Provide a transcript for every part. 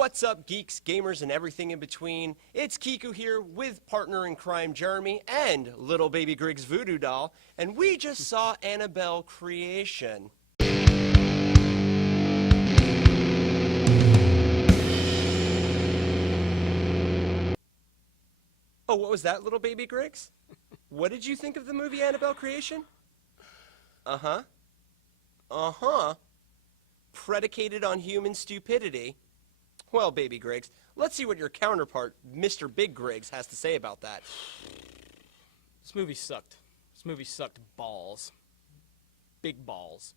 What's up, geeks, gamers, and everything in between? It's Kiku here with partner in crime Jeremy and Lil Baby Griggs voodoo doll, and we just saw Annabelle Creation. Oh, what was that, Lil Baby Griggs? What did you think of the movie Annabelle Creation? Uh-huh. Uh-huh. Predicated on human stupidity. Well, Baby Griggs, let's see what your counterpart, Mr. Big Griggs, has to say about that. This movie sucked. This movie sucked balls. Big balls.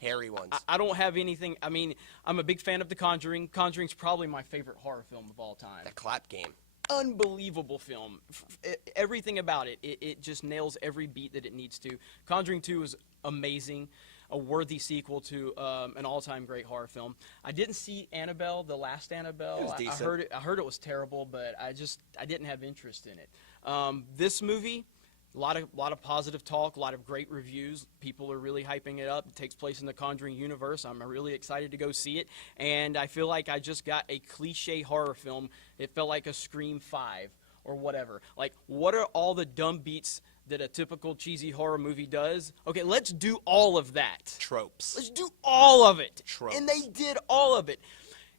Hairy ones. I don't have anything. I mean, I'm a big fan of The Conjuring. Conjuring's probably my favorite horror film of all time. The clap game. Unbelievable film. Everything about it, it just nails every beat that it needs to. Conjuring 2 is amazing. A worthy sequel to an all-time great horror film. I didn't see Annabelle, the last Annabelle. It was decent. I heard it was terrible, but I didn't have interest in it. This movie, a lot of positive talk, a lot of great reviews. People are really hyping it up. It takes place in the Conjuring universe. I'm really excited to go see it, and I feel like I just got a cliche horror film. It felt like a Scream 5 or whatever. Like, what are all the dumb beats that a typical cheesy horror movie does? Okay, let's do all of that. Tropes. Let's do all of it. Tropes. And they did all of it.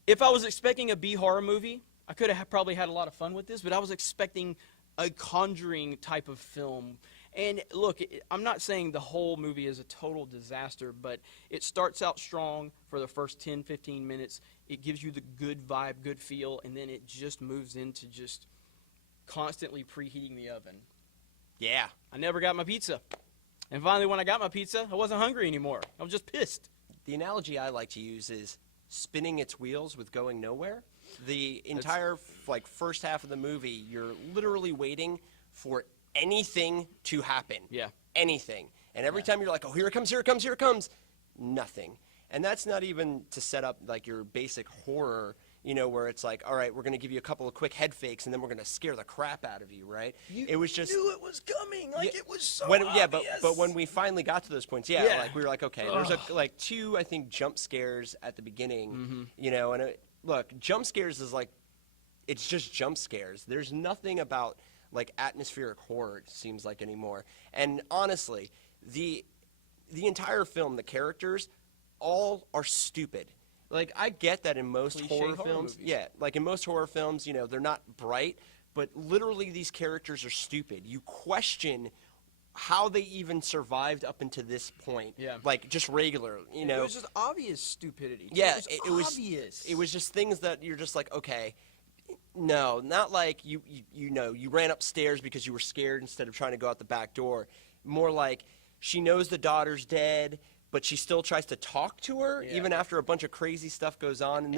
If I was expecting a B horror movie, I could have probably had a lot of fun with this, but I was expecting a Conjuring type of film. And look, I'm not saying the whole movie is a total disaster, but it starts out strong for the first 10, 15 minutes. It gives you the good vibe, good feel, and then it just moves into just constantly preheating the oven. Yeah. I never got my pizza. And finally, when I got my pizza, I wasn't hungry anymore. I was just pissed. The analogy I like to use is spinning its wheels with going nowhere. The entire first half of the movie, you're literally waiting for anything to happen. Yeah. Anything. And every time you're like, oh, here it comes, here it comes, here it comes. Nothing. And that's not even to set up like your basic horror, you know, where it's like, all right, we're going to give you a couple of quick head fakes, and then we're going to scare the crap out of you, right? It was just knew it was coming, like it was so obvious. Yeah, but when we finally got to those points, like we were like, okay, there's like two, I think, jump scares at the beginning, you know, and look, jump scares is like, it's just jump scares. There's nothing about like atmospheric horror, it seems like, anymore. And honestly, the entire film, the characters, all are stupid. Like, I get that in most horror films, like in most horror films, you know, they're not bright, but literally these characters are stupid. You question how they even survived up until this point. Yeah. Like, just regular, you know. It was just obvious stupidity. Yeah, it was obvious. It was just things that you're just like, okay, no, not like you know, you ran upstairs because you were scared instead of trying to go out the back door. More like she knows the daughter's dead, but she still tries to talk to her even after a bunch of crazy stuff goes on. And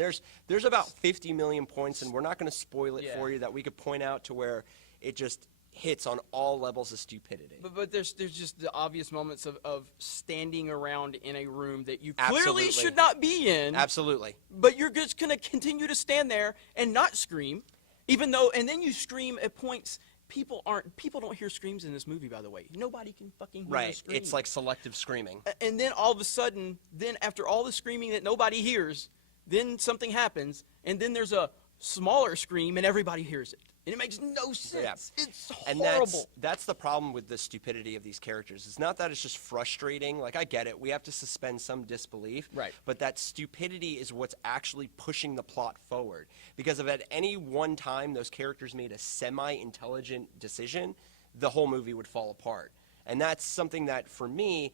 there's about 50 million points, and we're not going to spoil it for you, that we could point out to where it just hits on all levels of stupidity. But there's just the obvious moments of standing around in a room that you clearly should not be in. Absolutely. But you're just going to continue to stand there and not scream, even though, and then you scream at points. People don't hear screams in this movie, by the way. Nobody can fucking hear a scream. Right, it's like selective screaming. And then all of a sudden, then after all the screaming that nobody hears, then something happens, and then there's a smaller scream and everybody hears it. And it makes no sense. Yeah. It's horrible. And that's the problem with the stupidity of these characters. It's not that it's just frustrating. Like, I get it. We have to suspend some disbelief. Right. But that stupidity is what's actually pushing the plot forward. Because if at any one time those characters made a semi-intelligent decision, the whole movie would fall apart. And that's something that, for me,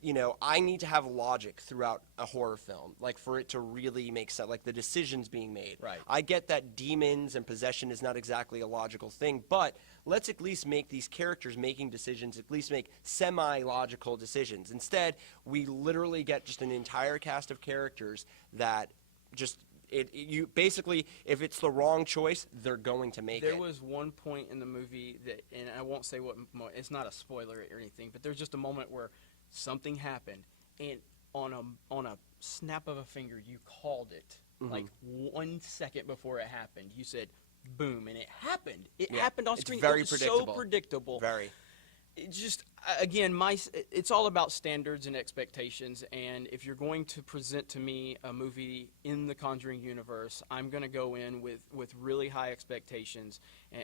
you know, I need to have logic throughout a horror film, like, for it to really make sense, like the decisions being made. Right. I get that demons and possession is not exactly a logical thing, but let's at least make these characters making decisions, at least make semi-logical decisions. Instead, we literally get just an entire cast of characters that just, you basically, if it's the wrong choice, they're going to make it. There was one point in the movie that, and I won't say what, it's not a spoiler or anything, but there's just a moment where something happened, and on a snap of a finger, you called it. Like 1 second before it happened, you said, boom, and it happened. It happened on screen. Very it was predictable. so predictable. Very. just again, it's all about standards and expectations. And if you're going to present to me a movie in the Conjuring universe, I'm going to go in with really high expectations,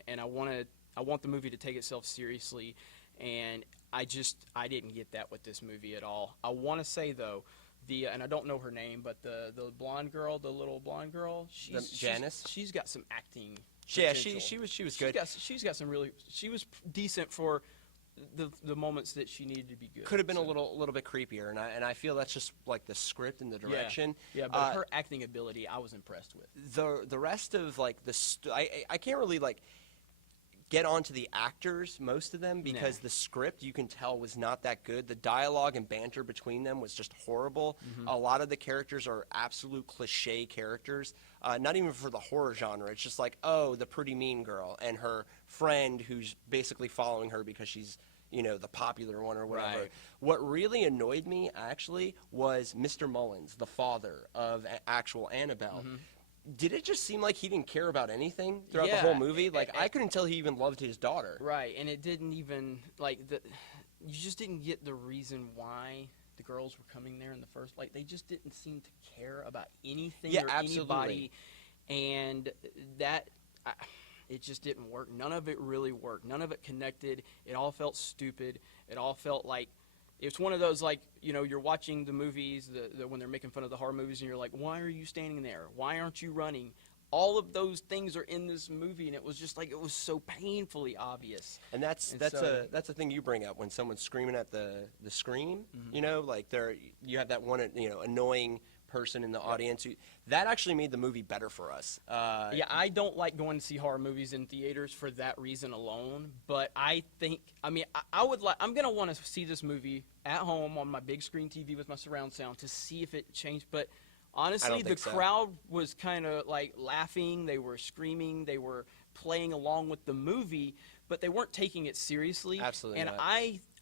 and I want the movie to take itself seriously. And I didn't get that with this movie at all. I want to say though, and I don't know her name, but the blonde girl, the little blonde girl, Janice. She's got some acting. Yeah, potential. she was good. She's got some really. She was decent for the moments that she needed to be good. Could have been a little bit creepier, and I feel that's just like the script and the direction. Yeah, but her acting ability, I was impressed with. The rest of like I can't really like get onto the actors, most of them, because the script, you can tell, was not that good. The dialogue and banter between them was just horrible. A lot of the characters are absolute cliche characters, not even for the horror genre. It's just like, oh, the pretty mean girl and her friend who's basically following her because she's, you know, the popular one or whatever. Right. What really annoyed me, actually, was Mr. Mullins, the father of actual Annabelle. Did it just seem like he didn't care about anything throughout the whole movie? Like, I couldn't tell he even loved his daughter. Right, and it didn't even, like, you just didn't get the reason why the girls were coming there in the first, like, they just didn't seem to care about anything or anybody, and it just didn't work. None of it really worked. None of it connected. It all felt stupid. It all felt like, it's one of those, like, you know, you're watching the movies when they're making fun of the horror movies, and you're like, why are you standing there? Why aren't you running? All of those things are in this movie, and it was just like, it was so painfully obvious. And that's a thing you bring up when someone's screaming at the screen. You know, like you have that one, you know, annoying person in the audience that actually made the movie better for us. Yeah, I don't like going to see horror movies in theaters for that reason alone, but I think, I mean, I'm going to want to see this movie at home on my big screen TV with my surround sound to see if it changed, but honestly, the crowd was kind of like laughing, they were screaming, they were playing along with the movie, but they weren't taking it seriously. Absolutely and not.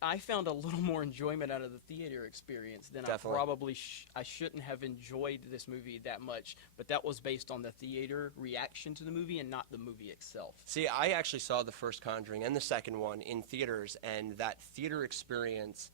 I found a little more enjoyment out of the theater experience than Definitely. I probably I shouldn't have enjoyed this movie that much, but that was based on the theater reaction to the movie and not the movie itself. See, I actually saw the first Conjuring and the second one in theaters, and that theater experience,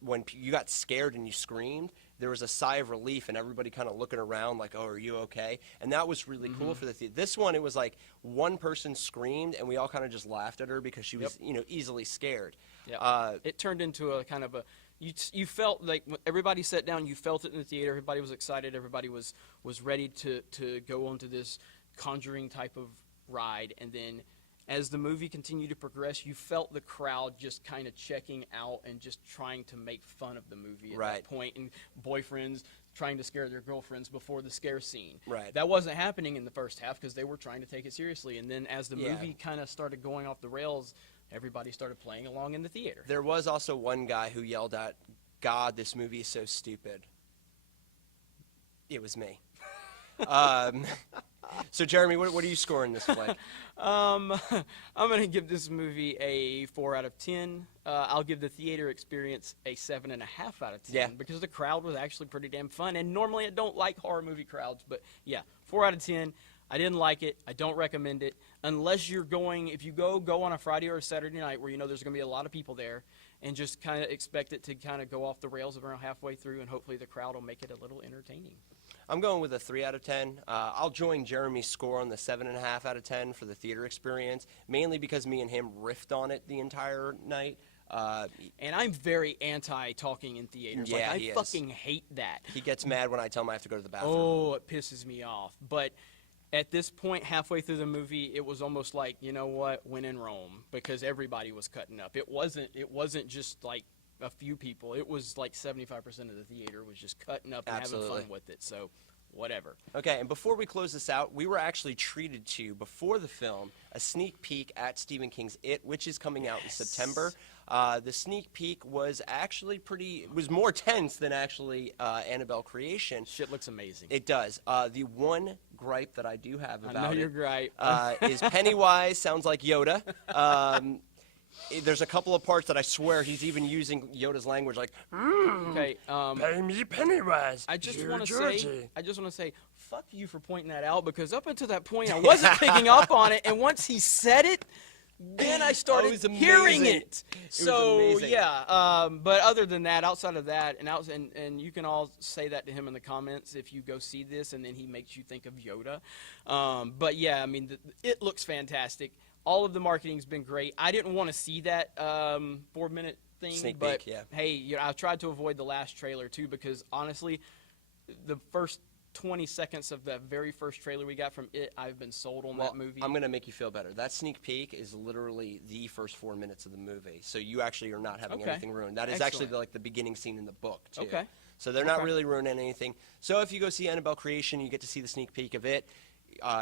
when you got scared and you screamed, there was a sigh of relief and everybody kind of looking around like, oh, are you okay? And that was really cool for the theater. This one, it was like one person screamed and we all kind of just laughed at her because she was, you know, easily scared. Yeah. It turned into a kind of a, you felt like when everybody sat down, you felt it in the theater, everybody was excited, everybody was ready to go onto this Conjuring type of ride, and then as the movie continued to progress, you felt the crowd just kind of checking out and just trying to make fun of the movie at that point, and boyfriends trying to scare their girlfriends before the scare scene. Right. That wasn't happening in the first half because they were trying to take it seriously, and then as the movie kind of started going off the rails, everybody started playing along in the theater. There was also one guy who yelled out, God, this movie is so stupid. It was me. So, Jeremy, what are you scoring this flick? I'm going to give this movie a 4 out of 10. I'll give the theater experience a 7.5 out of 10 because the crowd was actually pretty damn fun. And normally I don't like horror movie crowds, but yeah, 4 out of 10. I didn't like it. I don't recommend it unless you're going, if you go on a Friday or a Saturday night where you know there's going to be a lot of people there, and just kind of expect it to kind of go off the rails around halfway through, and hopefully the crowd will make it a little entertaining. I'm going with a 3 out of 10. I'll join Jeremy's score on the 7.5 out of 10 for the theater experience, mainly because me and him riffed on it the entire night. And I'm very anti-talking in theaters. Yeah, like, I fucking hate that. He gets mad when I tell him I have to go to the bathroom. Oh, it pisses me off. But at this point, halfway through the movie, it was almost like, you know what, when in Rome, because everybody was cutting up. It wasn't just like a few people. It was like 75% of the theater was just cutting up and having fun with it. So, whatever. Okay, and before we close this out, we were actually treated to, before the film, a sneak peek at Stephen King's It, which is coming out in September. The sneak peek was actually was more tense than actually Annabelle Creation. Shit looks amazing. It does. The one gripe that I do have about I know your gripe. Is Pennywise sounds like Yoda. There's a couple of parts that I swear he's even using Yoda's language, like, okay, pay me Pennywise. I just want to say, fuck you for pointing that out, because up until that point I wasn't picking up on it, and once he said it, then I started was hearing amazing. it. was So amazing. yeah, but other than that, outside of that, and you can all say that to him in the comments if you go see this, and then he makes you think of Yoda. But yeah, I mean, it looks fantastic. All of the marketing's been great. I didn't want to see that 4-minute thing, Sneak but peek, yeah. hey, you know, I tried to avoid the last trailer too, because honestly, the first 20 seconds of that very first trailer we got from it, I've been sold on that movie. I'm going to make you feel better. That sneak peek is literally the first 4 minutes of the movie. So you actually are not having anything ruined. That is actually Excellent. like the beginning scene in the book, too. Okay. So they're not really ruining anything. So if you go see Annabelle Creation, you get to see the sneak peek of it.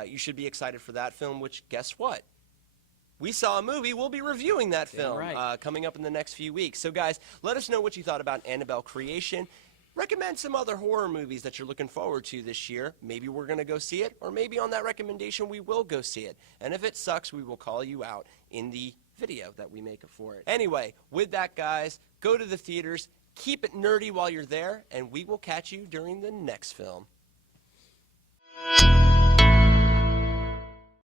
You should be excited for that film, which, guess what? We saw a movie. We'll be reviewing that film right. coming up in the next few weeks. So, guys, let us know what you thought about Annabelle Creation. Recommend some other horror movies that you're looking forward to this year. Maybe we're going to go see it, or maybe on that recommendation we will go see it. And if it sucks, we will call you out in the video that we make for it. Anyway, with that, guys, go to the theaters, keep it nerdy while you're there, and we will catch you during the next film.